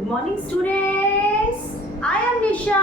Good morning students, I am Nisha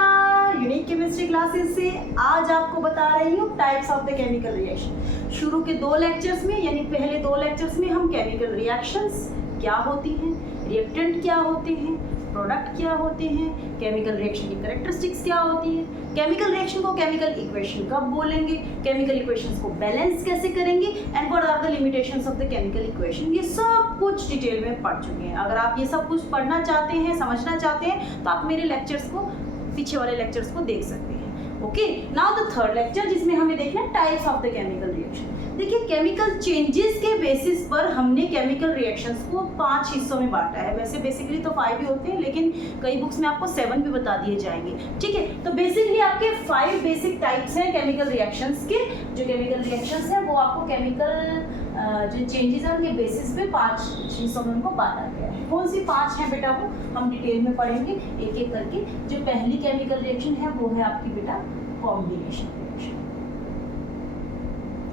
unique chemistry classes से। आज आपको बता रही हूँ types of the chemical reaction. शुरू के 2 लेक्चर्स में यानी पहले 2 लेक्चर्स में हम केमिकल रिएक्शंस क्या होती हैं, रिएक्टेंट क्या होते हैं, प्रोडक्ट क्या होते हैं, केमिकल रिएक्शन की कैरेक्टरिस्टिक्स क्या होती है, केमिकल रिएक्शन को केमिकल इक्वेशन कब बोलेंगे, केमिकल इक्वेशंस को बैलेंस कैसे करेंगे and what are the limitations of the chemical equation, ये सब कुछ डिटेल में पढ़ चुके हैं। अगर आप ये सब कुछ पढ़ना चाहते हैं, समझना चाहते हैं तो आप मेरे लेक्चर्स को, पीछे वाले लेक्चर्स को देख सकते हैं। Okay, now the third lecture जिसमें हमें देखना है types of the chemical reaction. देखिए, केमिकल चेंजेस के बेसिस पर हमने केमिकल रिएक्शंस को 5 हिस्सों में बांटा है। वैसे बेसिकली तो 5 ही होते हैं, लेकिन कई बुक्स में आपको 7 भी बता दिए जाएंगे। ठीक है, तो बेसिकली आपके 5 बेसिक टाइप्स हैं केमिकल रिएक्शंस के। जो केमिकल रिएक्शंस हैं वो आपको केमिकल जो चेंजेस हैं उनके बेसिस पे 5 हिस्सों में उनको बांटा गया है। कौन सी 5 हैं बेटा, वो हम डिटेल में पढ़ेंगे एक एक करके। जो पहली केमिकल रिएक्शन है वो है आपकी बेटा कॉम्बिनेशन रिएक्शन।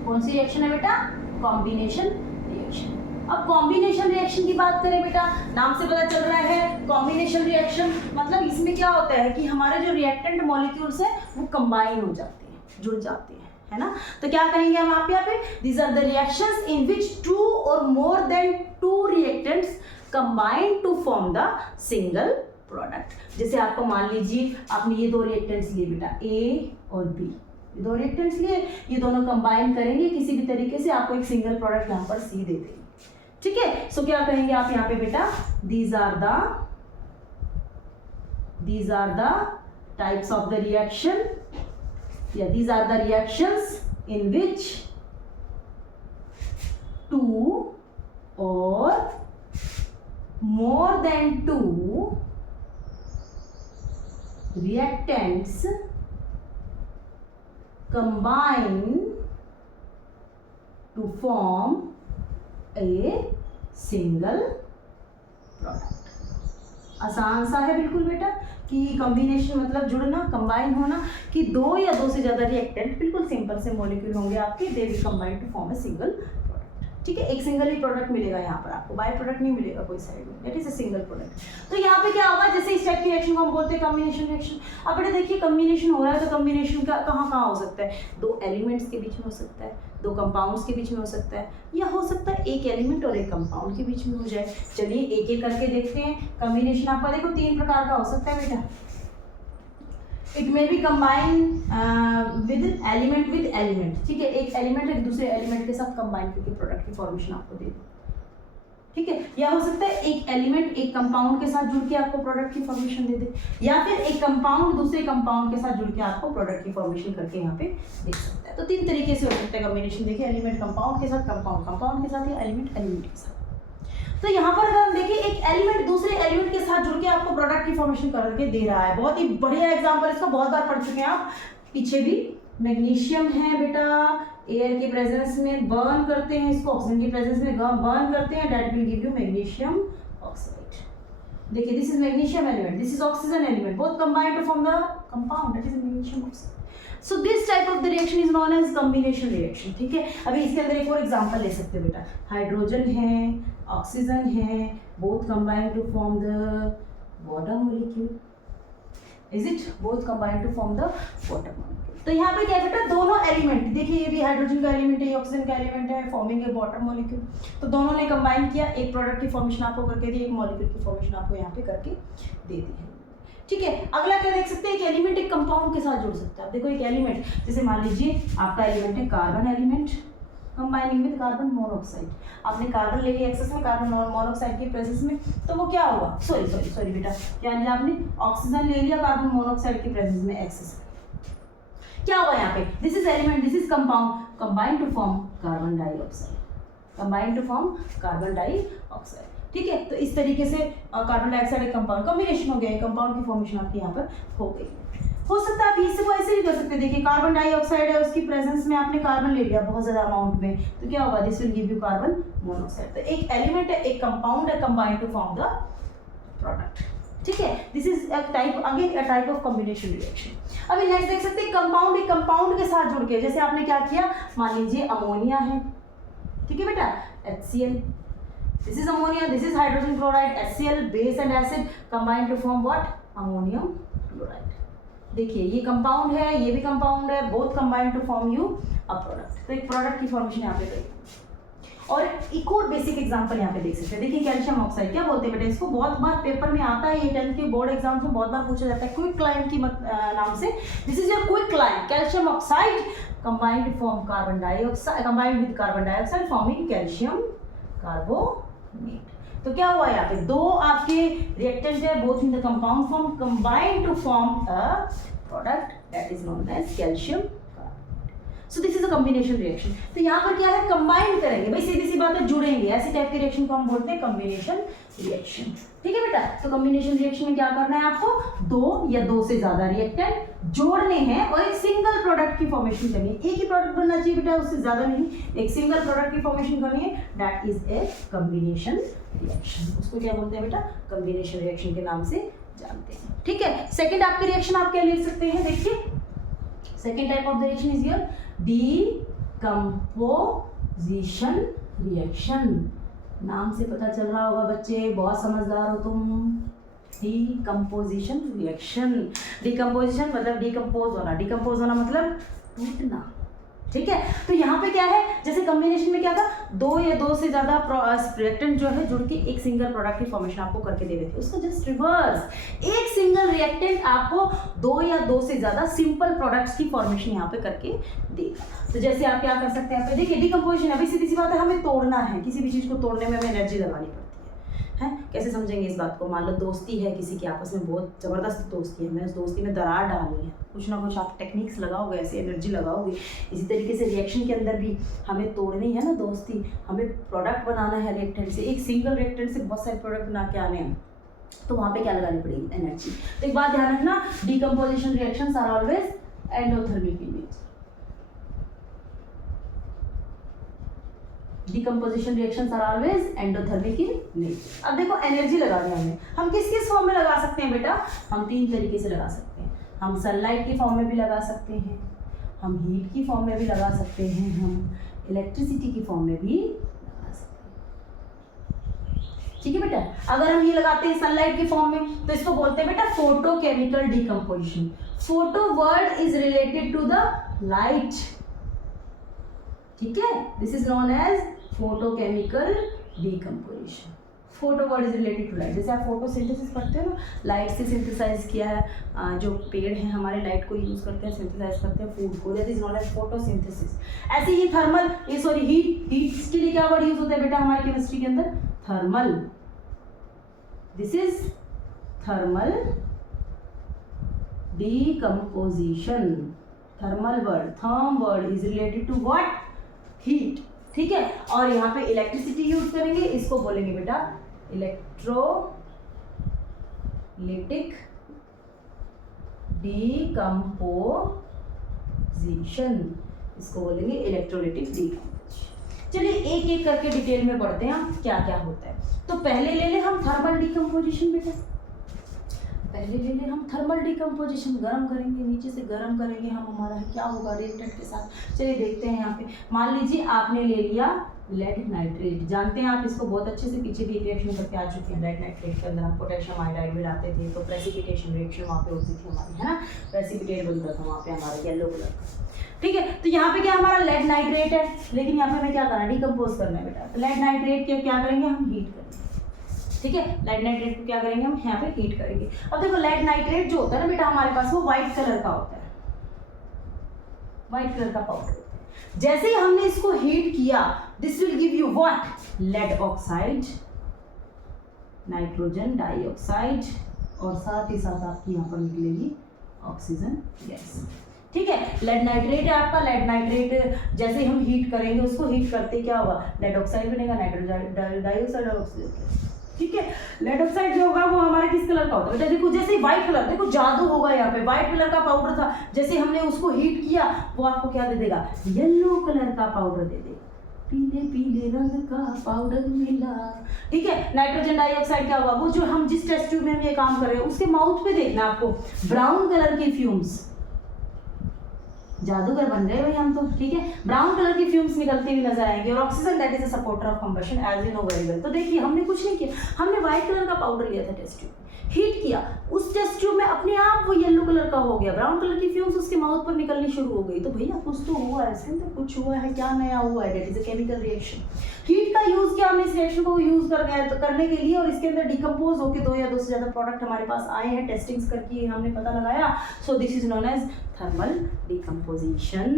कौन सी रिएक्शन है बेटा? Combination reaction. अब कॉम्बिनेशन रिएक्शन की बात करें बेटा, नाम से पता चल रहा है कॉम्बिनेशन रिएक्शन मतलब इसमें क्या होता है कि हमारे जो रिएक्टेंट मॉलिक्यूल्स हैं वो कंबाइन हो जाते हैं, जुड़ जाते हैं, है ना। तो क्या कहेंगे हम आप यहाँ पे, these are the reactions in which 2 और more than 2 reactants combine to form the single product. जैसे आपको मान लीजिए आपने ये 2 रिएक्टेंट्स लिए बेटा, ए और बी, 2 रिएक्टेंट्स लिए, ये दोनों कंबाइन करेंगे किसी भी तरीके से, आपको एक सिंगल प्रोडक्ट यहाँ पर सी दे देंगे। ठीक है, सो क्या कहेंगे आप यहाँ पे बेटा, these are the types of the reaction, या these are the reactions in which 2 or more than 2 reactants combine to form a single product। आसान सा है बिल्कुल बेटा कि कॉम्बिनेशन मतलब जुड़ना, कंबाइन होना, कि 2 या 2 से ज़्यादा रिएक्टेंट बिल्कुल सिंपल से मॉलिक्यूल होंगे आपके, they will combine to form a single product. ठीक है, एक सिंगल ही प्रोडक्ट मिलेगा यहाँ पर आपको, बाय प्रोडक्ट नहीं मिलेगा कोई साइड में, that is a single product. तो यहाँ पे क्या होगा, जैसे इस टाइप की रिएक्शन को हम बोलते हैं कॉम्बिनेशन रिएक्शन। अब बेटा देखिए, कॉम्बिनेशन हो रहा है तो कॉम्बिनेशन का कहाँ हो सकता है, 2 एलिमेंट्स के बीच में हो सकता है, 2 कंपाउंड्स के बीच में हो सकता है, या हो सकता है एक एलिमेंट और एक कंपाउंड के बीच में हो जाए। चलिए एक एक करके देखते हैं। कॉम्बिनेशन आपका देखो 3 प्रकार का हो सकता है बेटा। It may be combine with element with element. ठीक है, एक एलिमेंट एक दूसरे एलिमेंट के साथ कंबाइन करके प्रोडक्ट की फॉर्मेशन आपको दे दो। ठीक है, या हो सकता है एक एलिमेंट एक कंपाउंड के साथ जुड़ के आपको प्रोडक्ट की फॉर्मेशन दे दे, या फिर एक कंपाउंड दूसरे कंपाउंड के साथ जुड़ के आपको प्रोडक्ट की फॉर्मेशन करके यहाँ पे दे सकता है। तो 3 तरीके से हो सकता है कॉम्बिनेशन। देखिए, एलिमेंट कंपाउंड के साथ, कंपाउंड कंपाउंड के साथ, या एलिमेंट एलिमेंट के साथ। तो यहाँ पर अगर हम देखिए, एक एलिमेंट दूसरे एलिमेंट के साथ जुड़ के आपको प्रोडक्ट की फॉर्मेशन करके दे रहा है। बहुत ही बढ़िया एग्जांपल, इसका बहुत बार पढ़ चुके हैं आप, पीछे भी। मैग्नीशियम है बेटा, एयर के प्रेजेंस में बर्न करते हैं इसको, ऑक्सीजन की प्रेजेंस में बर्न करते हैं, that will give you magnesium oxide. देखिए, this is magnesium element, this is oxygen element, both combine to form the compound, that is magnesium oxide. So this type of the reaction is known as combination reaction. ठीक है, अभी इसके अंदर एक और example ले सकते हैं बेटा। हाइड्रोजन है, ऑक्सीजन है, both combine to form the water molecule. Is it? Both combine to form the water molecule. तो यहाँ पे क्या है बेटा, दोनों एलिमेंट, देखिए ये भी हाइड्रोजन का एलिमेंट है, ये ऑक्सीजन का एलिमेंट है, फॉर्मिंग ए वाटर मॉलिक्यूल। तो दोनों ने कंबाइन किया, एक प्रोडक्ट की फॉर्मेशन आपको करके दी, एक मॉलिक्यूल की फॉर्मेशन आपको यहाँ पे करके दे दी है। ठीक है, अगला क्या देख सकते हैं, एक एलिमेंट एक कंपाउंड के साथ जुड़ सकता है। देखो, एक एलिमेंट, जैसे मान लीजिए आपका एलिमेंट है carbon element combining with carbon monoxide. आपने कार्बन ले लिया एक्सेस में, कार्बन मोनोऑक्साइड की प्रेजेंस में, तो वो क्या हुआ, सॉरी बेटा, क्या लिया आपने, ऑक्सीजन ले लिया कार्बन मोनोऑक्साइड की प्रेजेंस में एक्सेस में, क्या हुआ यहाँ पे, this is element, this is compound, combine to form carbon dioxide, combine to form carbon dioxide. ठीक है, तो इस तरीके से कार्बन डाइऑक्साइड एक कंपाउंड कॉम्बिनेशन हो गया, कंपाउंड की फॉर्मेशन आपकी यहाँ पर हो गई। हो सकता है आप इससे को ऐसे भी कर सकते हैं। देखिए, कार्बन डाइऑक्साइड है, उसकी प्रेजेंस में आपने कार्बन ले लिया बहुत ज्यादा अमाउंट में, तो क्या होगा, this will give you carbon monoxide. तो एक एलिमेंट है, एक कंपाउंड है, combine to form the product. ठीक है, this is a type, again a type of combination reaction. अभी नेक्स्ट देख सकते हैं, कंपाउंड एक कंपाउंड के साथ जुड़ के, जैसे आपने क्या किया, मान लीजिए अमोनिया है, ठीक है बेटा, HCl, This is ammonia, this is hydrogen chloride, HCl, base and acid combine to form what? Ammonium chloride. देखिए ये कंपाउंड है, ये भी कंपाउंड है, both combine to form you a product. तो एक प्रोडक्ट की फॉर्मेशन यहाँ पे करेंगे। और एक और बेसिक एग्जांपल यहाँ पे देख सकते हैं। देखिए कैल्शियम ऑक्साइड क्या बोलते हैं बेटा इसको, बहुत बार पेपर में आता है, ये 10th के बोर्ड एग्जाम्स में बहुत बार पूछा जाता है क्विक क्लाइन की नाम से। This is your quick lime, calcium oxide combined to form carbon dioxide, combined with carbon dioxide forming calcium carbonate. तो क्या हुआ यहाँ पे, दो आपके रिएक्टेंट है, both in the compound form combined to form a product that is known as calcium carbonate. So this is a combination reaction. तो यहाँ पर क्या है, कंबाइन करेंगे भाई, सीधी सी बात है, जुड़ेंगे। ऐसे टाइप के रिएक्शन को हम बोलते हैं कॉम्बिनेशन रिएक्शन। ठीक है बेटा, तो कॉम्बिनेशन रिएक्शन में क्या करना है आपको, दो या दो से ज्यादा रिएक्टेंट जोड़ने हैं और एक सिंगल प्रोडक्ट की फॉर्मेशन करनी है। एक ही प्रोडक्ट बनना चाहिए बेटा, उससे ज्यादा नहीं, एक सिंगल प्रोडक्ट की फॉर्मेशन करनी है, that is a combination reaction. उसको क्या बोलते हैं बेटा, कॉम्बिनेशन रिएक्शन के नाम से जानते हैं। ठीक है, सेकंड आपके रिएक्शन आप क्या लिख सकते हैं, देखिए second type of the reaction is your decomposition reaction. नाम से पता चल रहा होगा बच्चे, बहुत समझदार हो तुम। डीकंपोजिशन रिएक्शन, डीकंपोजिशन मतलब डिकम्पोज होना, डिकम्पोज होना मतलब टूटना। ठीक है, तो यहाँ पे क्या है, जैसे कॉम्बिनेशन में क्या था, दो या दो से ज्यादा रिएक्टेंट जो है जुड़ के एक सिंगल प्रोडक्ट की फॉर्मेशन आपको करके दे देते, उसका जस्ट रिवर्स, एक सिंगल रिएक्टेंट आपको दो या दो से ज्यादा सिंपल प्रोडक्ट्स की फॉर्मेशन यहाँ पे करके देगा। तो जैसे आप क्या कर सकते हैं, यहाँ पे देखिए डिकम्पोजिशन है, सीधी सी बात है, हमें तोड़ना है, किसी भी चीज को तोड़ने में हमें एनर्जी लगानी पड़ती है। कैसे समझेंगे इस बात को, मान लो दोस्ती है किसी की आपस में, बहुत जबरदस्त दोस्ती है, हमें उस दोस्ती में दरार डालनी है, कुछ ना कुछ आप टेक्निक्स लगाओगे, ऐसे एनर्जी लगाओगे। इसी तरीके से रिएक्शन के अंदर भी हमें तोड़नी है ना दोस्ती, हमें प्रोडक्ट बनाना है रिएक्टेंट से, एक सिंगल रिएक्टेंट से बहुत सारे प्रोडक्ट बना के आने हैं, तो वहाँ पे क्या लगानी पड़ेगी, एनर्जी। तो एक बात ध्यान रखना, decomposition reactions are always endothermic in nature. Decomposition reactions are always endothermic in nature. अब देखो एनर्जी लगानी है हम किस किस फॉर्म में लगा सकते हैं बेटा, हम तीन तरीके से लगा सकते हैं। हम सनलाइट की फॉर्म में भी लगा सकते हैं, हम हीट की फॉर्म में भी लगा सकते हैं, हम इलेक्ट्रिसिटी की फॉर्म में भी लगा सकते हैं। ठीक है बेटा, अगर हम ये लगाते हैं सनलाइट की फॉर्म में तो इसको बोलते हैं बेटा photochemical decomposition. Photo word is related to the light, ठीक है, this is known as photochemical decomposition. Photo word is related to light, जैसे आप फोटोसिंथेसिस करते हो ना, लाइट से सिंथेसाइज किया है, जो पेड़ हैं हमारे लाइट को यूज करते हैं, सिंथेसाइज करते हैं फूड को, that is known as photosynthesis. ऐसे ही थर्मल, ये सॉरी हीट, हीट के लिए क्या वर्ड यूज होता है बेटा हमारी केमिस्ट्री के अंदर, thermal. This is thermal decomposition. Thermal word, therm word is related to what, heat. ठीक है, और यहाँ पे इलेक्ट्रिसिटी यूज करेंगे, इसको बोलेंगे बेटा इलेक्ट्रोलिटिक डिकम्पोजिशन, इसको बोलेंगे इलेक्ट्रोलिटिक डिकम्पोजिशन। चलिए एक एक करके डिटेल में पढ़ते हैं हम क्या क्या होता है। तो पहले ले ले हम थर्मल डिकम्पोजिशन बेटा, पहले ले ले हम थर्मल डिकम्पोजिशन, गर्म करेंगे, नीचे से गर्म करेंगे हम, हमारा क्या होगा रिएक्टेंट के साथ। चलिए देखते हैं यहाँ पे, मान लीजिए आपने ले लिया लेड नाइट्रेट, जानते हैं आप इसको बहुत अच्छे से, पीछे भी एक रिएक्शन करके आ चुके हैं। लेड नाइट्रेट के अंदर हम पोटेशियम आयोडाइड मिलाते थे तो प्रेसिपिटेशन रिएक्शन वहाँ पे होती थी हमारी, है ना, प्रेसिपिटेट बनता था वहाँ पे हमारा येलो कलर का। ठीक है, तो यहाँ पे क्या हमारा लेड नाइट्रेट है, लेकिन यहाँ पे हमें क्या करना है, डिकम्पोज करना है बेटा। तो लेड नाइट्रेट के क्या करेंगे हम, हीट करेंगे। ठीक है, लेड नाइट्रेट को क्या करेंगे हम, यहाँ पे हीट करेंगे। अब देखो लेड नाइट्रेट जो होता है ना बेटा हमारे पास, वो व्हाइट कलर का होता है, व्हाइट कलर का पाउडर होता है। जैसे ही हमने इसको हीट किया, this will give you what, lead oxide, nitrogen dioxide, और साथ ही साथ आपकी यहाँ पर निकलेगी ऑक्सीजन गैस। ठीक है, लेड नाइट्रेट है आपका, लेड नाइट्रेट जैसे ही हम हीट करेंगे, उसको हीट करते क्या होगा, लेड ऑक्साइड बनेगा, नाइट्रोजन डाइऑक्साइड और ऑक्सीजन गैस। ठीक है, लेड ऑक्साइड जो होगा वो हमारे किस कलर का होता है बेटा, देखो जैसे व्हाइट कलर, देखो जादू होगा यहाँ पे, व्हाइट कलर का पाउडर था, जैसे हमने उसको हीट किया वो आपको क्या दे देगा, येलो कलर का पाउडर दे देगा, पीले पीले रंग का पाउडर मिला। ठीक है, नाइट्रोजन डाइऑक्साइड क्या होगा, वो जो हम जिस टेस्ट ट्यूब में हम ये काम कर रहे हैं उसके माउथ पे देखना आपको ब्राउन कलर की फ्यूम्स, जादूगर बन गए भाई हम तो, ठीक है। ब्राउन कलर की फ्यूम्स निकलती हुई नजर आएंगी और oxygen that is a supporter of combustion as you know very well. तो देखिए हमने कुछ नहीं किया, हमने व्हाइट कलर का पाउडर लिया था टेस्ट ट्यूब, हीट किया, उस टेस्ट ट्यूब में अपने आप वो येलो कलर का हो गया, ब्राउन कलर की फ्यूम्स उसके माउथ पर निकलनी शुरू हो गई। तो भैया कुछ तो हुआ है, इसके अंदर कुछ हुआ है, क्या नया हुआ है, that is a chemical reaction. Heat का यूज किया हमने इस रिएक्शन को यूज करने के लिए और इसके अंदर डिकम्पोज होकर 2 या 2 से ज्यादा प्रोडक्ट हमारे पास आए हैं, टेस्टिंग्स करके हमने पता लगाया। So this is known as thermal decomposition,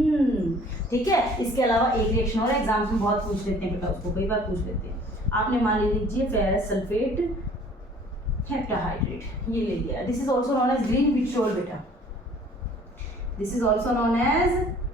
ठीक है। इसके अलावा एक रिएक्शन और एग्जाम्स में बहुत पूछ लेते हैं बेटा, उसको कई बार पूछ लेते हैं। आपने मान लीजिए फेरस सल्फेट हेप्टाहाइड्रेट, ये ले लिया, this is also known as green vitriol बेटा, this is also known as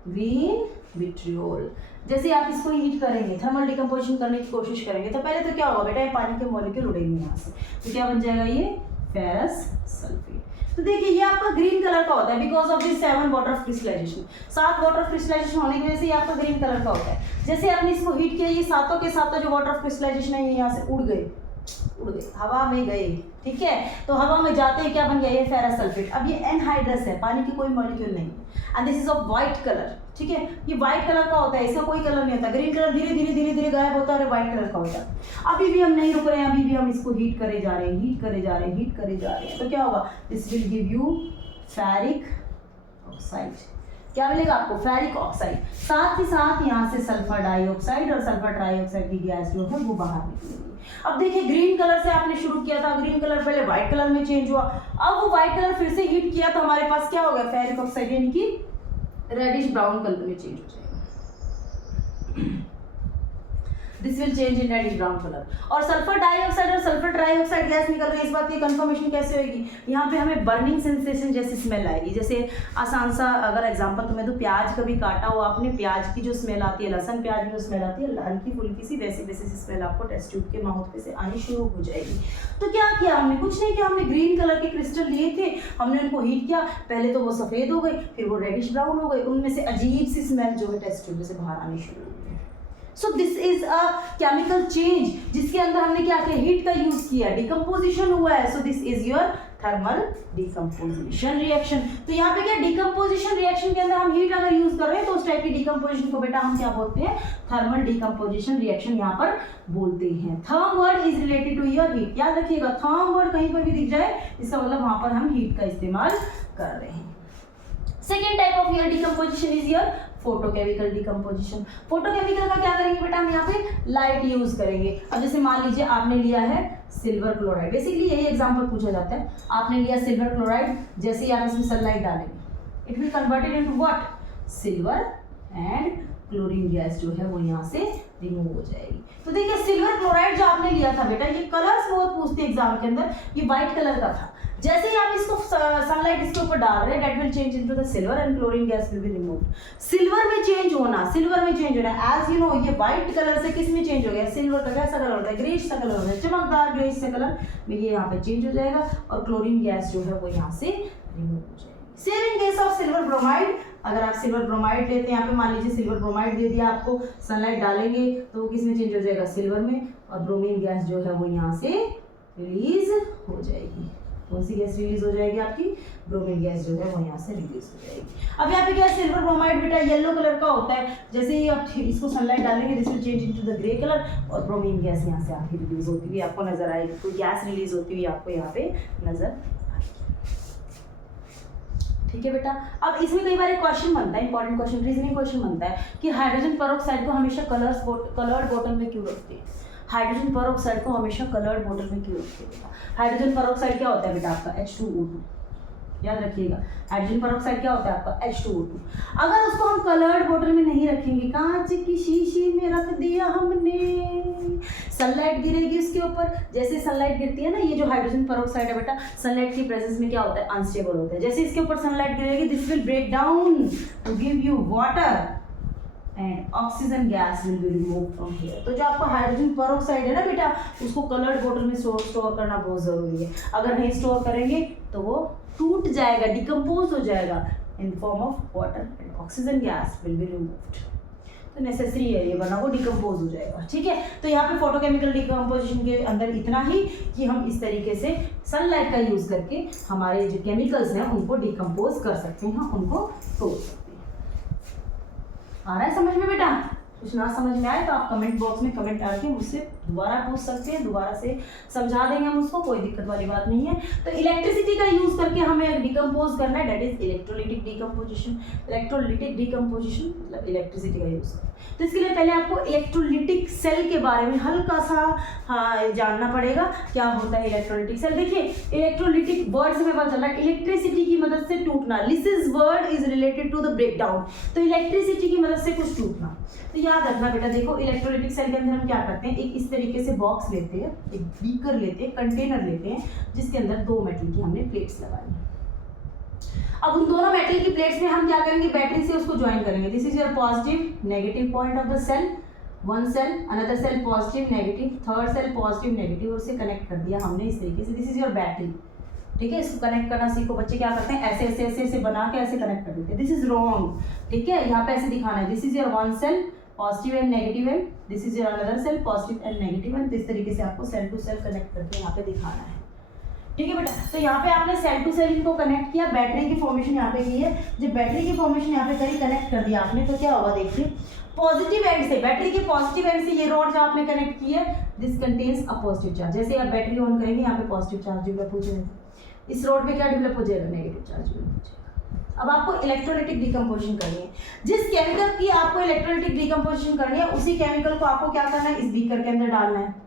green vitriol. जैसे आप इसको हीट करेंगे, थर्मल डिकम्पोजिशन करने की कोशिश करेंगे, तो पहले तो क्या होगा बेटा, ये पानी के मॉलिक्यूल उड़ेंगे यहाँ से, तो क्या बन जाएगा ये फेरस सल्फेट। तो देखिए ये आपका ग्रीन कलर का होता है because of this 7 water of crystallisation, 7 water of crystallisation होने की वजह से ये आपका ग्रीन कलर का होता है। जैसे आपने इसको हीट किया, ये सातों के सातों जो वाटर ऑफ क्रिस्टलाइजेशन है ये यहाँ से उड़ गए, हवा में गए, ठीक है। तो हवा में जाते हैं क्या बन गया, ये फेरस सल्फेट। अब ये एनहाइड्रस है, पानी की कोई मॉलिक्यूल नहीं, and this is of white colour, ठीक है। ये व्हाइट कलर का होता है, इसका कोई कलर नहीं होता, ग्रीन कलर धीरे धीरे धीरे धीरे गायब होता है और व्हाइट कलर का होता है। अभी भी हम नहीं रुक रहे हैं, अभी भी हम इसको हीट करे जा रहे हैं, हीट करे जा रहे हैं, हीट करे जा रहे हैं। तो क्या होगा, this will give you ferric oxide, क्या मिलेगा आपको, फेरिक ऑक्साइड। साथ ही साथ यहाँ से सल्फर डाइऑक्साइड और सल्फर ट्राइऑक्साइड की गैस जो है वो बाहर निकलेगी। अब देखिए ग्रीन कलर से आपने शुरू किया था, ग्रीन कलर पहले व्हाइट कलर में चेंज हुआ, अब वो व्हाइट कलर फिर से हीट किया तो हमारे पास क्या हो गया, फेरिक ऑक्साइड, यानी कि रेडिश ब्राउन कलर में चेंज हो जाएगा। This will change in reddish brown colour. और सल्फर डाइऑक्साइड और सल्फर ट्राइऑक्साइड गैस निकल रही है, इस बात की कंफर्मेशन कैसे होगी, यहाँ पे हमें बर्निंग सेंसेशन जैसी स्मेल आएगी। जैसे आसान सा अगर एग्जांपल तुम्हें दूं, प्याज कभी काटा हो आपने, प्याज की जो स्मेल आती है, लहसुन प्याज में जो स्मेल आती है हल्की फुल्की सी, वैसी वैसी सी स्मेल आपको टेस्ट ट्यूब के माउथ पे से आनी शुरू हो जाएगी। तो क्या किया हमने, कुछ नहीं किया, हमने ग्रीन कलर के क्रिस्टल लिए थे, हमने उनको हीट किया, पहले तो वो सफेद हो गए, फिर वो रेडिश ब्राउन हो गए, उनमें से अजीब सी स्मेल जो है टेस्ट ट्यूब से बाहर आनी शुरू हो गई। सो this is a chemical change जिसके अंदर हमने क्या किया, हीट का यूज किया, डिकम्पोजिशन हुआ है। सो this is your thermal decomposition reaction. तो यहाँ पे क्या, डिकम्पोजिशन रिएक्शन के अंदर हम हीट अगर यूज कर रहे हैं तो उस टाइप की डिकम्पोजिशन को बेटा हम क्या बोलते हैं, थर्मल डिकम्पोजिशन रिएक्शन यहाँ पर बोलते हैं। Therm word is related to your heat, याद रखिएगा, थर्म वर्ड कहीं पर भी दिख जाए इसका मतलब वहां पर हम हीट का इस्तेमाल कर रहे हैं। Second type of your decomposition is your photochemical decomposition. Photochemical का क्या करेंगे बेटा, हम यहाँ पे लाइट यूज करेंगे। अब जैसे मान लीजिए आपने लिया है सिल्वर क्लोराइड, बेसिकली यही एग्जांपल पूछा जाता है, आपने लिया सिल्वर क्लोराइड, जैसे ही आप इसमें सनलाइट डालेंगे it will converted into what, silver, and chlorine gas जो है वो यहाँ से रिमूव हो जाएगी। तो देखिए सिल्वर क्लोराइड जो आपने लिया था बेटा, ये कलर्स बहुत पूछते हैं एग्जाम के अंदर, ये व्हाइट कलर का था, जैसे ही आप इसको सनलाइट इसके ऊपर डाल रहे हैं that will change into the silver and chlorine gas will be removed. Silver में चेंज होना, एज यू नो ये व्हाइट कलर से किस में चेंज हो गया, सिल्वर का कैसा कलर होता है, ग्रेइश सा कलर होता है, चमकदार ग्रेइश सा कलर में ये यहाँ पे चेंज हो जाएगा और क्लोरीन गैस जो है वो यहाँ से रिमूव हो जाएगी। Same in case of silver bromide, अगर आप सिल्वर ब्रोमाइड लेते हैं, यहाँ पे मान लीजिए सिल्वर ब्रोमाइड दे दिया आपको, सनलाइट डालेंगे तो वो किस में चेंज हो जाएगा, सिल्वर में, और ब्रोमीन गैस जो है वो यहाँ से रिलीज हो जाएगी। कौन सी गैस रिलीज हो जाएगी आपकी, ब्रोमीन गैस जो है वो यहाँ से रिलीज हो जाएगी। अब यहाँ पे क्या, सिल्वर ब्रोमाइड बेटा येलो कलर का होता है, जैसे ही आप इसको सनलाइट डालेंगे this will change into the grey colour और ब्रोमीन गैस यहाँ से आपकी रिलीज होती हुई आपको नजर आएगी, तो गैस रिलीज होती हुई आपको यहाँ पे नजर आएगी। ठीक है बेटा। अब इसमें कई बार एक क्वेश्चन बनता है, इंपॉर्टेंट क्वेश्चन, रीजनिंग क्वेश्चन बनता है कि हाइड्रोजन पेरोक्साइड को हमेशा कलर्ड बोतल में क्यों रखते हैं, हाइड्रोजन पेरोक्साइड को हमेशा कलर्ड बोतल में क्यों रखते हैं। हाइड्रोजन पेरोक्साइड क्या होता है बेटा आपका, H2O2, याद रखिएगा, हाइड्रोजन पेरोक्साइड क्या होता है आपका, H2O2। अगर उसको हम कलर्ड बोतल में नहीं रखेंगे, कांच की शीशी में रख दिया हमने, सनलाइट गिरेगी उसके ऊपर, जैसे सनलाइट गिरती है ना, ये जो हाइड्रोजन पेरोक्साइड है बेटा सनलाइट की प्रेजेंस में क्या होता है, अनस्टेबल होता है, जैसे इसके ऊपर सनलाइट गिरेगी this will break down to give you water and oxygen gas will be remove from here. तो जो आपका हाइड्रोजन पेरोक्साइड है ना बेटा, उसको कलर्ड बोतल में स्टोर करना बहुत ज़रूरी है। अगर नहीं स्टोर करेंगे तो वो टूट जाएगा, डिकम्पोज हो जाएगा in form of water and oxygen gas will be removed. तो नेसेसरी है ये, वरना वो डिकम्पोज हो जाएगा। ठीक है, तो यहाँ पे फोटोकेमिकल डिकम्पोजिशन के अंदर इतना ही कि हम इस तरीके से सनलाइट का यूज़ करके हमारे जो केमिकल्स हैं उनको डिकम्पोज कर सकते हैं, उनको तोड़ सकते हैं। आ रहा है समझ में बेटा? कुछ ना समझ में आए तो आप कमेंट बॉक्स में कमेंट डाल के मुझसे दोबारा पूछ सकते हैं, दोबारा से समझा देंगे हम उसको, कोई दिक्कत वाली बात नहीं है। तो इलेक्ट्रिसिटी का यूज करके हमें डिकम्पोज करना है, that is electrolytic decomposition. Electrolytic decomposition मतलब इलेक्ट्रिसिटी का यूज। तो इसके लिए पहले आपको इलेक्ट्रोलिटिक सेल के बारे में हल्का सा जानना पड़ेगा, क्या होता है इलेक्ट्रोलिटिक सेल। देखिए इलेक्ट्रोलिटिक वर्ड से पता चल रहा है इलेक्ट्रिसिटी की मदद से टूटना, lysis word is related to the breakdown. तो इलेक्ट्रिसिटी की मदद से कुछ टूटना, तो याद रखना बेटा। देखो इलेक्ट्रोलिटिक सेल के अंदर हम क्या करते हैं, एक इस तरीके से बॉक्स लेते हैं, एक बीकर लेते हैं, कंटेनर लेते हैं, जिसके अंदर 2 मेटल की हमने प्लेट्स लगाई। अब उन दोनों मेटल की प्लेट्स में हम क्या करेंगे, बैटरी से उसको ज्वाइन करेंगे। This is your positive negative point of the cell, one cell, another cell positive negative, third cell positive negative, और उसे कनेक्ट कर दिया हमने इस तरीके से। दिस इज योर बैटरी, ठीक है। इसको कनेक्ट करना सीखो बच्चे, क्या करते हैं ऐसे ऐसे ऐसे ऐसे बना के ऐसे कनेक्ट कर देते हैं। दिस इज रॉन्ग, ठीक है, यहाँ पे ऐसे दिखाना है। This is your one cell positive and negative end, this is your another cell positive and negative end. इस तरीके से आपको सेल टू सेल कनेक्ट करके यहाँ पे दिखाना है, ठीक है बेटा। तो यहाँ पे आपने सेल टू सेल को कनेक्ट किया, बैटरी की फॉर्मेशन यहाँ पे की है। जब बैटरी की फॉर्मेशन यहाँ पे करी, कनेक्ट कर दिया आपने, तो क्या होगा देखिए, पॉजिटिव एंड से, बैटरी के पॉजिटिव एंड से ये रॉड जो आपने कनेक्ट की है, this contains a positive charge. जैसे आप बैटरी ऑन करेंगे, यहाँ पे पॉजिटिव चार्ज डेवलप हो जाएगा, इस रॉड पे क्या डेवलप हो जाएगा, नेगेटिव चार्ज डेवलप हो जाएगा। अब आपको इलेक्ट्रोलिटिक डिकम्पोजिशन करनी है। जिस केमिकल की आपको इलेक्ट्रोलिटिक डिकम्पोजिशन करनी है, उसी केमिकल को आपको क्या करना है, इस बीकर के अंदर डालना है,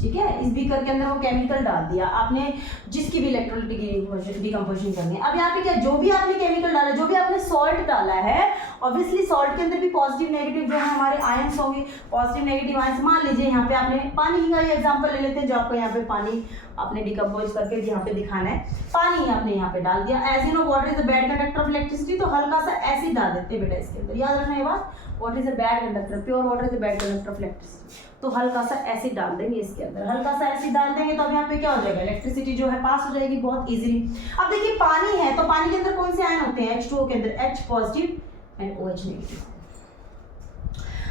ठीक है। इस बीकर के अंदर वो केमिकल डाल दिया आपने, जिसकी भी इलेक्ट्रोलिटिक डिकम्पोजिशन करनी है। अब यहाँ पे क्या, जो भी आपने केमिकल डाला, जो भी आपने सॉल्ट डाला है, ऑब्वियसली सॉल्ट के अंदर भी पॉजिटिव नेगेटिव जो है हमारे आयंस होंगे, पॉजिटिव नेगेटिव आयंस। मान लीजिए यहाँ पे आपने पानी का एग्जांपल ले लेते हैं, जो आपको यहाँ पे पानी आपने डिकम्पोज करके यहाँ पे दिखाना है, पानी आपने यहाँ पे डाल दिया। As you know what is the bad conductor of electricity, तो हल्का सा एसिड डाल देते हैं बेटा इसके अंदर, याद रखना ये बात। What is the bad conductor, pure water is the bad conductor of electricity, तो हल्का सा एसिड डाल देंगे इसके अंदर, हल्का सा एसिड डाल देंगे तो अब यहाँ पे क्या हो जाएगा, इलेक्ट्रिसिटी जो है पास हो जाएगी बहुत इजीली। अब देखिए पानी है, तो पानी के अंदर कौन से आयन होते हैं, H2O के अंदर H positive and OH negative.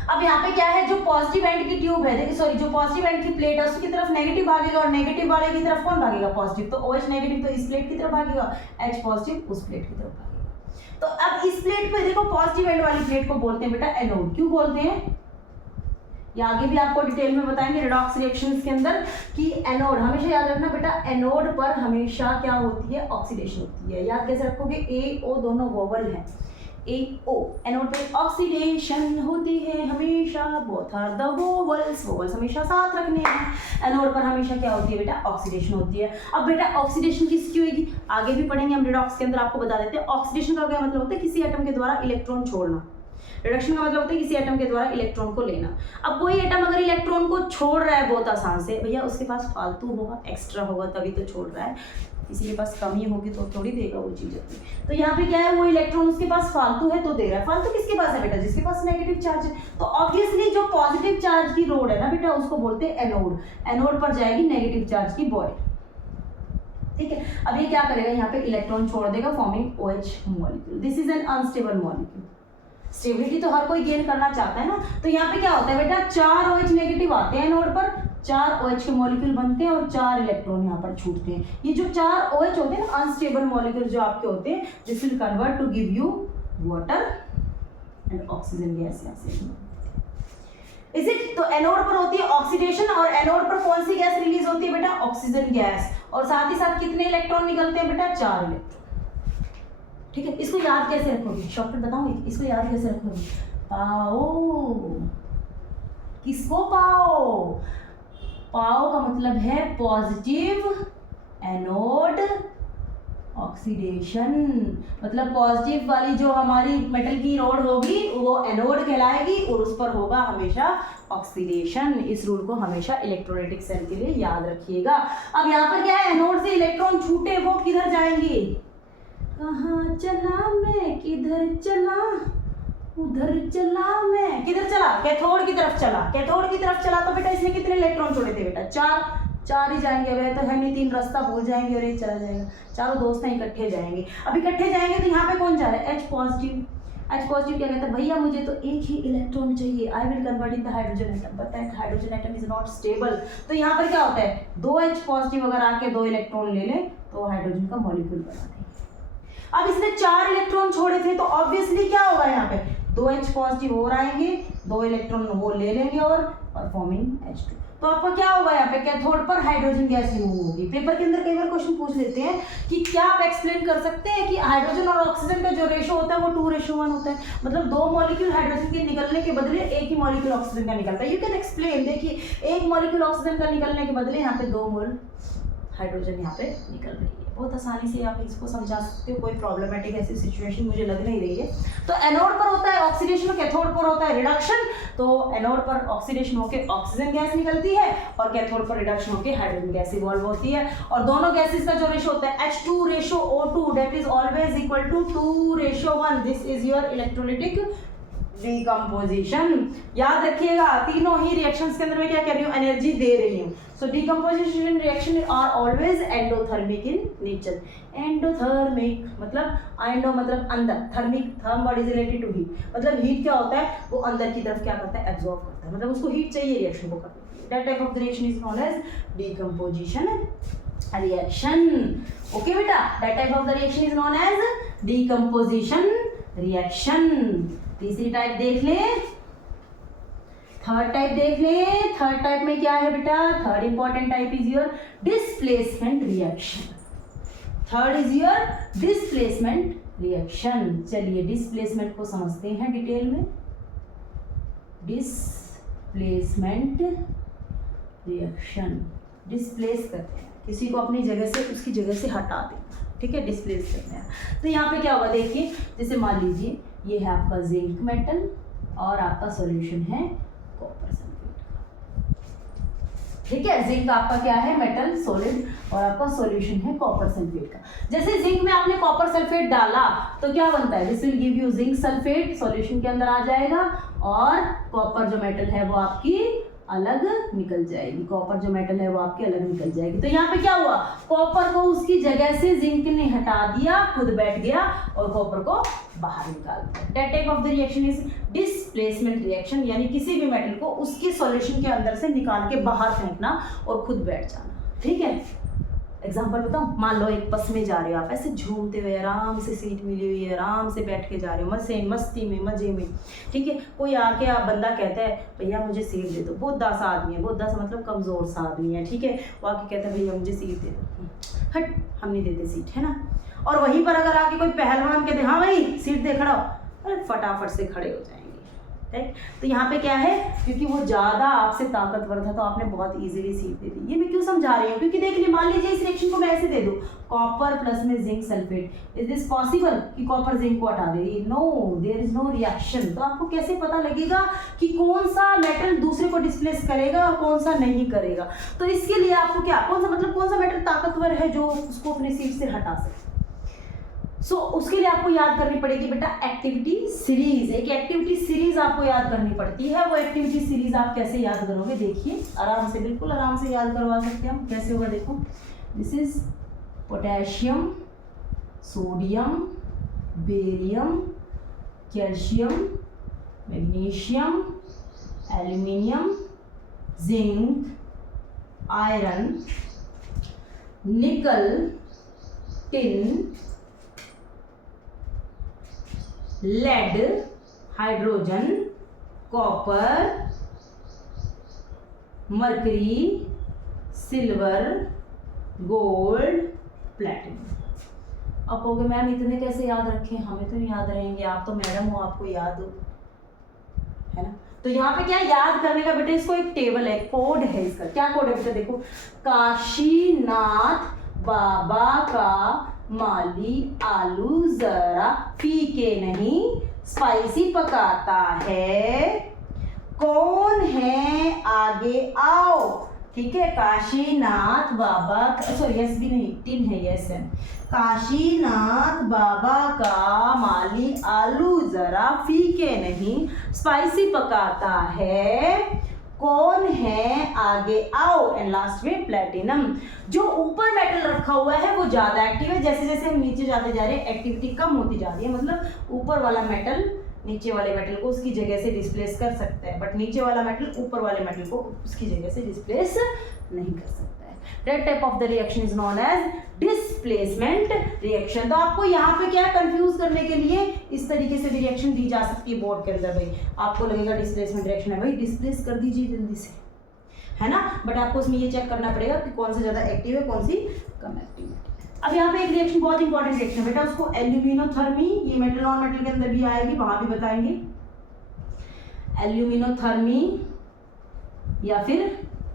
अब यहाँ पे क्या है, जो पॉजिटिव एंड की ट्यूब है, देखिए सॉरी, जो पॉजिटिव एंड की प्लेट है उसकी तरफ नेगेटिव भागेगा, और नेगेटिव वाले की तरफ कौन भागेगा, पॉजिटिव। तो OH नेगेटिव तो इस प्लेट की तरफ भागेगा, H पॉजिटिव उस प्लेट की तरफ भागेगा। तो अब इस प्लेट पे देखो, पॉजिटिव एंड वाली प्लेट को बोलते हैं बेटा एनोड। क्यों बोलते हैं, ये आगे भी आपको डिटेल में बताएंगे रेडॉक्स रिएक्शंस के अंदर, कि एनोड हमेशा याद रखना बेटा, एनोड पर हमेशा क्या होती है, ऑक्सीडेशन होती है। याद कैसे रखोगे, ए ओ दोनों वोवल है, ए ओ, एनोड पे ऑक्सीडेशन होती है हमेशा, both are the vowels, vowels हमेशा साथ रखने हैं। एनोड पर हमेशा क्या होती है बेटा, ऑक्सीडेशन होती है। अब बेटा ऑक्सीडेशन किसकी होगी, आगे भी पढ़ेंगे हम रेडॉक्स के अंदर, आपको बता देते हैं। ऑक्सीडेशन का क्या मतलब होता है, किसी एटम के द्वारा इलेक्ट्रॉन छोड़ना। रिडक्शन का मतलब होता है किसी एटम के द्वारा इलेक्ट्रॉन को लेना। अब कोई एटम अगर इलेक्ट्रॉन को छोड़ रहा है बहुत आसान से, भैया उसके पास फालतू होगा, एक्स्ट्रा होगा, तभी तो छोड़ रहा है। किसी के पास कमी होगी तो थोड़ी देगा वो चीज़ अपनी। तो यहाँ पे क्या है, वो इलेक्ट्रॉन उसके पास फालतू है तो दे रहा है। फालतू किसके पास है बेटा, जिसके पास नेगेटिव चार्ज है। तो ऑब्वियसली जो पॉजिटिव चार्ज की रोड है ना बेटा, उसको बोलते हैं एनोड। एनोड पर जाएगी नेगेटिव चार्ज की बॉडी, ठीक है। अब ये क्या करेगा, यहाँ पे इलेक्ट्रॉन छोड़ देगा, forming OH molecule. This is an unstable molecule. Stability तो हर कोई गेन करना चाहता है ना। तो यहाँ पे क्या होता है बेटा, 4 OH नेगेटिव आते हैं नोड पर, 4 OH के मॉलिक्यूल बनते हैं और 4 इलेक्ट्रॉन यहाँ पर छूटते हैं। ये जो 4 OH होते हैं ना, अनस्टेबल मॉलिक्यूल जो आपके होते हैं, this will convert to give you water and oxygen gas. यहाँ से इज इट। तो एनोड पर होती है ऑक्सीडेशन, और एनोड पर कौन सी गैस रिलीज होती है बेटा, ऑक्सीजन गैस। और साथ ही साथ कितने इलेक्ट्रॉन निकलते हैं बेटा, 4 इलेक्ट्रॉन, ठीक है। इसको याद कैसे रखोगे, शॉर्टकट बताऊंगी, इसको याद कैसे रखोगे, पाओ। किसको पाओ, पाओ का मतलब है पॉजिटिव एनोड ऑक्सीडेशन। मतलब पॉजिटिव वाली जो हमारी मेटल की रोड होगी वो एनोड कहलाएगी, और उस पर होगा हमेशा ऑक्सीडेशन। इस रूल को हमेशा इलेक्ट्रोलाइटिक सेल के लिए याद रखिएगा। अब यहाँ पर क्या है, एनोड से इलेक्ट्रॉन छूटे वो किधर जाएंगे, कहाँ चला मैं, किधर चला, उधर चला मैं, किधर चला, कैथोड की तरफ चला। कैथोड की तरफ चला तो बेटा इसने कितने इलेक्ट्रॉन छोड़े थे बेटा, 4 ही जाएंगे। अब तो है नहीं 3, रास्ता भूल जाएंगे और एक चला जाएगा। चारों दोस्त हैं इकट्ठे जाएंगे। अब इकट्ठे जाएंगे तो यहाँ पे कौन जा रहा है, H पॉजिटिव। H पॉजिटिव क्या कहता है, भैया मुझे तो एक ही इलेक्ट्रॉन चाहिए, I will convert in the hydrogen atom, but that hydrogen atom is not stable. तो यहाँ पर क्या होता है, 2 H पॉजिटिव अगर आके 2 इलेक्ट्रॉन ले लें तो हाइड्रोजन का मॉलिक्यूल बना दें। अब इसने 4 इलेक्ट्रॉन छोड़े थे तो ऑब्वियसली क्या होगा यहाँ पे 2H पॉजिटिव और आएंगे, 2 इलेक्ट्रॉन वो ले लेंगे और फॉर्मिंग H2। तो आपका क्या होगा यहाँ पे कैथोड पर हाइड्रोजन गैस रिमूव होगी। पेपर के अंदर कई बार क्वेश्चन पूछ लेते हैं कि क्या आप एक्सप्लेन कर सकते हैं कि हाइड्रोजन और ऑक्सीजन का जो रेशो होता है वो 2:1 होता है, मतलब 2 मॉलिक्यूल हाइड्रोजन के निकलने के बदले एक ही मॉलिक्यूल ऑक्सीजन का निकलता है। यू कैन एक्सप्लेन, देखिए 1 मॉलिक्यूल ऑक्सीजन का निकलने के बदले यहाँ पे 2 मोल हाइड्रोजन यहाँ पे निकल रही है। बहुत आसानी से आप इसको समझा सकते हो, कोई प्रॉब्लमेटिक ऐसी सिचुएशन मुझे लग नहीं रही है। तो एनोड पर होता है ऑक्सीडेशन, कैथोड पर होता है रिडक्शन। तो एनोड पर ऑक्सीडेशन होकर ऑक्सीजन गैस निकलती है और कैथोड पर रिडक्शन होकर हाइड्रोजन गैस इवॉल्व होती है। और दोनों गैसेस का जो रेशो होता है H2:O2 that is always equal to 2:1। This is your electrolytic decomposition. याद रखिएगा तीनों ही रिएक्शंस के अंदर मैं क्या कर रही हूँ, एनर्जी दे रही हूँ। So decomposition reaction are always endothermic in nature. Endothermic मतलब एंडो मतलब अंदर, thermic therm word is related to heat, मतलब हीट क्या होता है वो अंदर की तरफ क्या करता है एब्जॉर्ब करता है, मतलब उसको हीट चाहिए रिएक्शन को करने के लिए। That type of the reaction is known as decomposition reaction. Okay बेटा, that type of the reaction is known as decomposition reaction. तीसरी टाइप देख ले, थर्ड टाइप देख ले। थर्ड टाइप में क्या है बेटा, third important type is your displacement reaction. Third is your displacement reaction. चलिए डिस्प्लेसमेंट को समझते हैं डिटेल में। डिस्प्लेसमेंट रिएक्शन, डिस्प्लेस करते हैं किसी को अपनी जगह से उसकी जगह से हटा देना, ठीक है, डिस्प्लेस करते हैं। तो यहाँ पे क्या होगा देखिए, जैसे मान लीजिए ये है आपका जिंक मेटल और आपका सॉल्यूशन है कॉपर सल्फेट का, ठीक है। जिंक आपका क्या है मेटल सॉलिड और आपका सॉल्यूशन है कॉपर सल्फेट का। जैसे जिंक में आपने कॉपर सल्फेट डाला तो क्या बनता है, this will give you zinc sulphate, solution के अंदर आ जाएगा और कॉपर जो मेटल है वो आपकी अलग निकल जाएगी। कॉपर जो मेटल है वो आपकी अलग निकल जाएगी। तो यहाँ पे क्या हुआ, कॉपर को उसकी जगह से जिंक ने हटा दिया, खुद बैठ गया और कॉपर को बाहर निकाल दिया। That type of the reaction is displacement reaction, यानी किसी भी मेटल को उसके सॉल्यूशन के अंदर से निकाल के बाहर फेंकना और खुद बैठ जाना, ठीक है। एग्जाम्पल बताऊं, मान लो एक बस में जा रहे हो आप, ऐसे झूमते हुए आराम से सीट मिली हुई है, आराम से बैठ के जा रहे हो मस्ती में मजे में, ठीक है। कोई आके आप बंदा कहता है भैया मुझे सीट दे दो, बहुत दासा आदमी है, बहुत दासा मतलब कमज़ोर सा आदमी है, ठीक है। वो आके कहता है भैया मुझे सीट दे दो, हट हम नहीं देते सीट, है ना। और वहीं पर अगर आके कोई पहलवान कहते हाँ भाई सीट दे खड़ा हो, अरे फटाफट से खड़े हो जाएंगे, राइट। तो यहाँ पे क्या है, क्योंकि वो ज़्यादा आपसे ताकतवर था तो आपने बहुत इजीली सीट दे दी। ये मैं क्यों समझा रही हूँ, क्योंकि देख लीजिए मान लीजिए इस रिएक्शन को मैं ऐसे दे दूँ, कॉपर प्लस में zinc sulphate, is this possible कि कॉपर जिंक को हटा दे, no, there is no reaction. तो आपको कैसे पता लगेगा कि कौन सा मेटल दूसरे को डिस्प्लेस करेगा और कौन सा नहीं करेगा। तो इसके लिए आपको क्या, कौन सा मतलब कौन सा मेटल ताकतवर है जो उसको अपनी सीट से हटा सके। सो उसके लिए आपको याद करनी पड़ेगी बेटा एक्टिविटी सीरीज। एक एक्टिविटी सीरीज आपको याद करनी पड़ती है। वो एक्टिविटी सीरीज आप कैसे याद करोगे, देखिए आराम से, बिल्कुल आराम से याद करवा सकते हैं हम। कैसे होगा देखो, this is potassium, sodium, barium, calcium, magnesium, aluminium, zinc, iron, nickel, tin, lead, hydrogen, copper, mercury, silver, gold, platinum. अब कहोगे मैम इतने कैसे याद रखें, हमें तो नहीं याद रहेंगे, आप तो मैडम हो आपको याद हो, है ना। तो यहाँ पे क्या याद करने का बेटा, इसको एक टेबल है, कोड है इसका। क्या कोड है बेटा, देखो, काशीनाथ बाबा का माली आलू जरा फीके नहीं स्पाइसी पकाता है, कौन है आगे आओ, ठीक है। काशीनाथ बाबा, सॉरी यस भी नहीं, टिन है, यस है। काशीनाथ बाबा का माली आलू जरा फीके नहीं स्पाइसी पकाता है, कौन है आगे आओ। एंड लास्ट में प्लेटिनम, जो ऊपर मेटल रखा हुआ है वो ज्यादा एक्टिव है, जैसे जैसे हम नीचे जाते जा रहे हैं एक्टिविटी कम होती जा रही है, मतलब ऊपर वाला मेटल नीचे वाले मेटल को उसकी जगह से डिस्प्लेस कर सकता है, बट नीचे वाला मेटल ऊपर वाले मेटल को उसकी जगह से डिस्प्लेस नहीं कर सकता है। That type of the reaction is known as displacement reaction। तो आपको यहाँ पे क्या कंफ्यूज करने के लिए इस तरीके से भी रिएक्शन दी जा सकती है बोर्ड के अंदर। भाई आपको लगेगा डिस्प्लेसमेंट रिएक्शन है, भाई डिस्प्लेस कर दीजिए जल्दी से, है ना, बट आपको उसमें ये चेक करना पड़ेगा कि कौन सा ज्यादा एक्टिव है, कौन सी कम एक्टिव है। अब यहाँ पे एक रिएक्शन बहुत इंपॉर्टेंट रिएक्शन बेटा, उसको एल्यूमिनोथर्मी, ये मेटल नॉन मेटल के अंदर भी आएगी, वहां भी बताएंगे। एल्यूमिनोथर्मी या फिर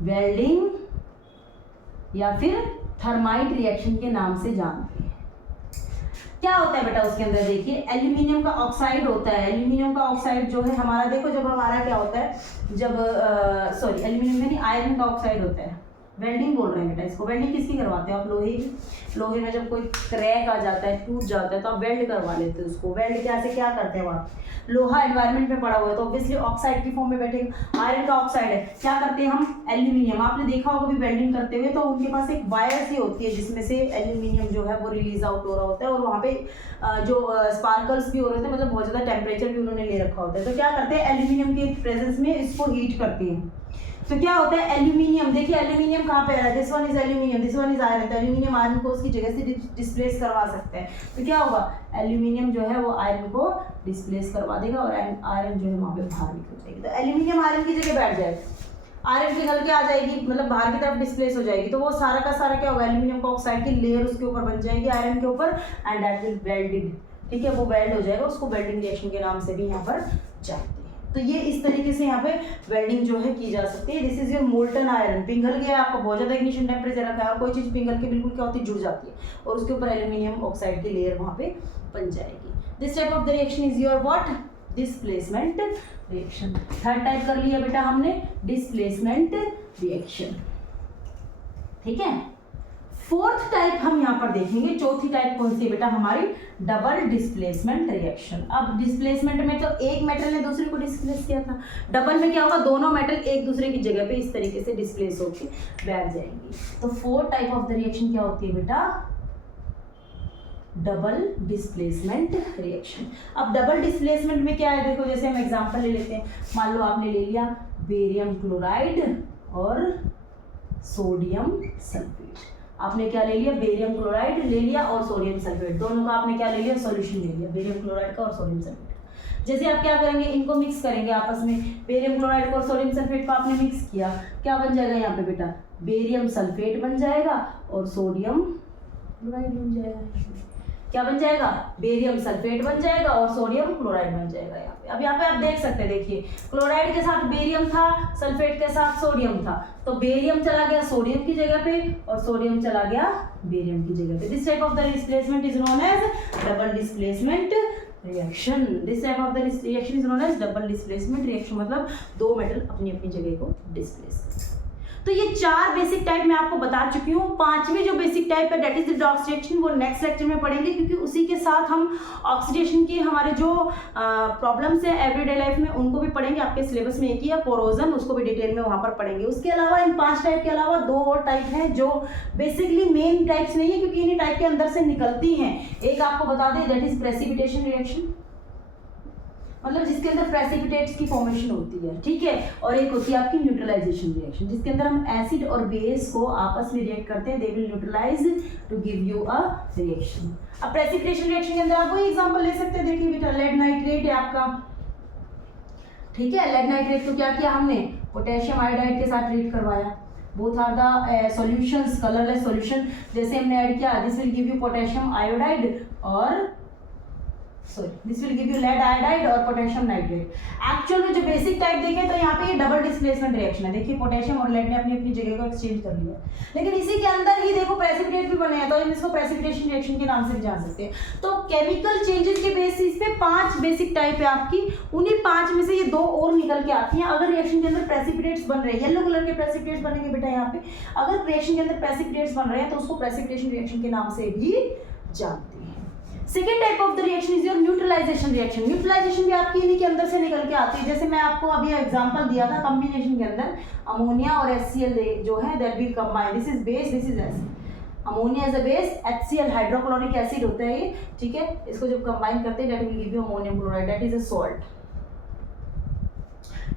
वेल्डिंग या फिर थर्माइट रिएक्शन के नाम से जानते हैं। क्या होता है बेटा उसके अंदर, देखिए एल्यूमिनियम का ऑक्साइड होता है। एल्यूमिनियम का ऑक्साइड जो है हमारा, देखो जब हमारा क्या होता है, जब सॉरी एल्यूमिनियम में नहीं, आयरन का ऑक्साइड होता है। वेल्डिंग बोल रहे हैं बेटा इसको। वेल्डिंग किसकी करवाते हो आप, लोहे की। लोहे में जब कोई क्रैक आ जाता है, टूट जाता है, तो आप वेल्ड करवा लेते हो उसको। वेल्ड क्या करते हैं आप, लोहा एनवायरनमेंट में पड़ा हुआ है तो ऑब्वियसली ऑक्साइड की फॉर्म में बैठेगा। आयरन का ऑक्साइड है, क्या करते हैं हम, एल्यूमिनियम। आपने देखा होगा भी वेल्डिंग करते हुए, तो उनके पास एक वायर सी होती है जिसमें से एल्यूमिनियम जो है वो रिलीज आउट हो रहा होता है, और वहाँ पे जो स्पार्कल्स भी हो रहे होते हैं, मतलब बहुत ज़्यादा टेम्परेचर भी उन्होंने ले रखा होता है। तो क्या करते हैं, एल्यूमिनियम के प्रेजेंस में इसको हीट करते हैं। तो क्या होता है, एल्यूमिनियम, देखिए एल्यूमिनियम कहाँ पे आ रहा है, this one is aluminium, this one is iron. तो एल्यूमिनियम आयरन को उसकी जगह से डिस्प्लेस करवा सकते हैं। तो क्या होगा, एल्यूमिनियम जो है वो आयरन को डिस्प्लेस करवा देगा और आयरन जो है वहाँ पे बाहर निकल जाएगी। तो एल्यूमिनियम आयरन की जगह बैठ जाएगा, आयरन पिघल के आ जाएगी, मतलब बाहर की तरफ डिस्प्लेस हो जाएगी। तो वो सारा का सारा क्या होगा, एल्यूमिनियम का ऑक्साइड की लेयर उसके ऊपर बन जाएगी आयरन के ऊपर, एंड दैट विल वेल्डेड। ठीक है, वो वेल्ड हो जाएगा, उसको वेल्डिंग रिएक्शन के नाम से भी यहाँ पर जानते हैं। तो ये इस तरीके से यहाँ पे वेल्डिंग जो है की जा सकती है। This is your molten iron, पिघल गया, आपका बहुत ज्यादा इग्निशन टेम्परेचर रखा है, और कोई चीज पिघल के बिल्कुल क्या होती है, जुड़ जाती है, और उसके ऊपर एल्यूमिनियम ऑक्साइड की लेयर वहाँ पे बन जाएगी। This type of the reaction is your what, displacement reaction. Third type कर लिया बेटा हमने, डिस्प्लेसमेंट रिएक्शन। ठीक है, फोर्थ टाइप हम यहाँ पर देखेंगे। चौथी टाइप कौन सी है बेटा हमारी, डबल डिस्प्लेसमेंट रिएक्शन। अब डिस्प्लेसमेंट में तो एक मेटल ने दूसरे को डिस्प्लेस किया था, डबल में क्या होगा, दोनों मेटल एक दूसरे की जगह पे इस तरीके से डिस्प्लेस होकर बैठ जाएंगी। तो fourth type of the reaction क्या होती है बेटा, डबल डिस्प्लेसमेंट रिएक्शन। अब डबल डिस्प्लेसमेंट में क्या है, देखो जैसे हम एग्जांपल ले लेते हैं। मान लो आपने ले लिया बेरियम क्लोराइड और सोडियम सल्फेट। आपने क्या ले लिया, बेरियम क्लोराइड ले लिया और सोडियम सल्फेट, दोनों का आपने क्या ले लिया, सॉल्यूशन ले लिया, बेरियम क्लोराइड का और सोडियम सल्फेट। जैसे आप क्या करेंगे, इनको मिक्स करेंगे आपस में। बेरियम क्लोराइड को और सोडियम सल्फेट को आपने मिक्स किया, क्या बन जाएगा यहाँ पे बेटा, बेरियम सल्फेट बन जाएगा और सोडियम क्लोराइड बन जाएगा। क्या बन जाएगा, बेरियम सल्फेट बन जाएगा और सोडियम क्लोराइड बन जाएगा यहाँ पे। अब यहाँ पे आप देख सकते हैं, देखिए क्लोराइड के साथ बेरियम था, सल्फेट के साथ सोडियम था, तो बेरियम चला गया सोडियम की जगह पे और सोडियम चला गया बेरियम की जगह पे। This type of the displacement is known as double displacement reaction. This type of the reaction is known as double displacement reaction, मतलब दो मेटल अपनी अपनी जगह को डिस्प्लेस। तो ये चार बेसिक टाइप मैं आपको बता चुकी हूँ। पांचवी जो बेसिक टाइप है that is the redox reaction, वो नेक्स्ट लेक्चर में पढ़ेंगे, क्योंकि उसी के साथ हम ऑक्सीडेशन के हमारे जो प्रॉब्लम्स है एवरीडे लाइफ में उनको भी पढ़ेंगे। आपके सिलेबस में एक ही है कोरोजन, उसको भी डिटेल में वहाँ पर पढ़ेंगे। उसके अलावा इन पांच टाइप के अलावा दो और टाइप हैं जो बेसिकली मेन टाइप्स नहीं है, क्योंकि इन्हीं टाइप के अंदर से निकलती हैं। एक आपको बता दें दैट इज प्रेसिपिटेशन रिएक्शन, मतलब जिसके अंदर प्रेसिपिटेट्स की फॉर्मेशन होती है, ठीक है। और एक होती है आपकी न्यूट्रलाइजेशन रिएक्शन, जिसके अंदर हम एसिड और बेस को आपस में रिएक्ट करते हैं, they will neutralise to give you a reaction. अब प्रेसिपिटेशन रिएक्शन के अंदर आप वही एग्जांपल ले सकते हैं, देखिए बेटा लेड नाइट्रेट है आपका, ठीक है। लेड नाइट्रेट को क्या किया हमने, पोटेशियम आयोडाइड के साथ ट्रीट करवाया, both are the solutions, colourless solution. जैसे हमने ऐड किया, this will give you potassium iodide और this will give you lead iodide और पोटेशियम नाइट्रेट। एक्चुअल में जो बेसिक टाइप देखें तो यहाँ पे ये डबल डिस्प्लेसमेंट रिएक्शन है। देखिए पोटेशियम और लेड ने अपनी अपनी जगह को एक्सचेंज कर लिया, लेकिन इसी के अंदर ही देखो प्रेसिपिटेट भी बने हैं, तो इसको प्रेसिपिटेशन रिएक्शन के नाम से भी जान सकते हैं। तो केमिकल चेंजेस के बेसिस पे पांच बेसिक टाइप है आपकी, उन्हीं पांच में से ये दो और निकल के आती हैं। अगर रिएक्शन के अंदर प्रेसिपिटेट्स बन रहे हैं, येलो कलर के प्रेसिपिटेट्स बनेंगे बेटा यहाँ पे, अगर रिएक्शन के अंदर प्रेसिपिटेट्स बन रहे हैं तो उसको प्रेसिपिटेशन रिएक्शन के नाम से भी जानते हैं। Second type of the reaction is your neutralisation reaction. Neutralisation भी आपकी इन्हीं के अंदर से निकल के आती है। जैसे मैं आपको अभी एग्जांपल दिया था कॉम्बिनेशन के अंदर, अमोनिया और HCl जो है that will combine, this is base, this is acid. Ammonia as a base, HCl hydrochloric acid होता है ये, ठीक है। इसको जब कंबाइन करते हैं that will give you ammonium chloride, that is a salt,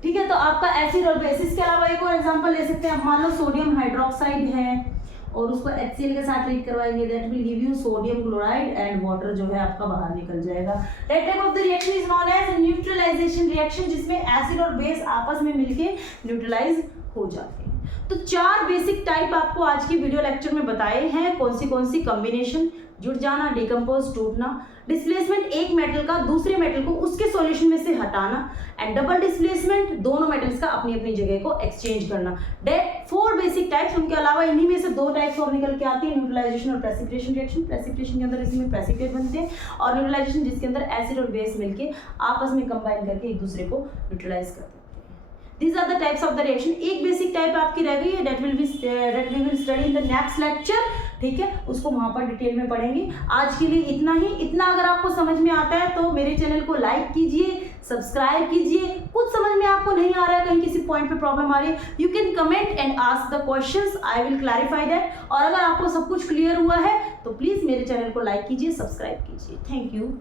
ठीक है। तो आपका एसिड और बेसिस के अलावा एक और एग्जांपल ले सकते हैं। मान लो सोडियम हाइड्रोक्साइड है और उसको HCl के साथ ट्रीट करवाएंगे, that will give you sodium chloride and water जो है आपका बाहर निकल जाएगा। That type of the reaction is known as neutralisation reaction, जिसमें एसिड और बेस आपस में मिलके न्यूट्रलाइज हो जाते हैं। तो 4 बेसिक टाइप आपको आज की वीडियो लेक्चर में बताए हैं। कौन सी कॉम्बिनेशन, जुड़ जाना, डिकम्पोज, टूटना, डिस्प्लेसमेंट एक मेटल का दूसरे मेटल को उसके सॉल्यूशन में से हटाना, एंड डबल डिस्प्लेसमेंट दोनों मेटल्स का अपनी अपनी जगह को एक्सचेंज करना। That 4 basic types. उनके अलावा इन्हीं में से 2 टाइप्स और निकल के आती है, न्यूट्रलाइजेशन और प्रेसिपिटेशन रिएक्शन। प्रेसिपिटेशन के अंदर इसमें प्रेसिपिटेट बनते हैं और न्यूट्रलाइजेशन जिसके अंदर एसिड और बेस मिलके आपस में कंबाइन करके एक दूसरे को न्यूट्रलाइज करते हैं। These are the types of the reaction। एक बेसिक टाइप आपकी रह गई है, that we will study in the next lecture, ठीक है। उसको वहां पर डिटेल में पढ़ेंगे। आज के लिए इतना ही। इतना अगर आपको समझ में आता है तो मेरे चैनल को लाइक कीजिए, सब्सक्राइब कीजिए। कुछ समझ में आपको नहीं आ रहा है, कहीं किसी पॉइंट पे प्रॉब्लम आ रही है, you can comment and ask the questions, I will clarify that. और अगर आपको सब कुछ क्लियर हुआ है तो प्लीज मेरे चैनल को लाइक कीजिए, सब्सक्राइब कीजिए। Thank you.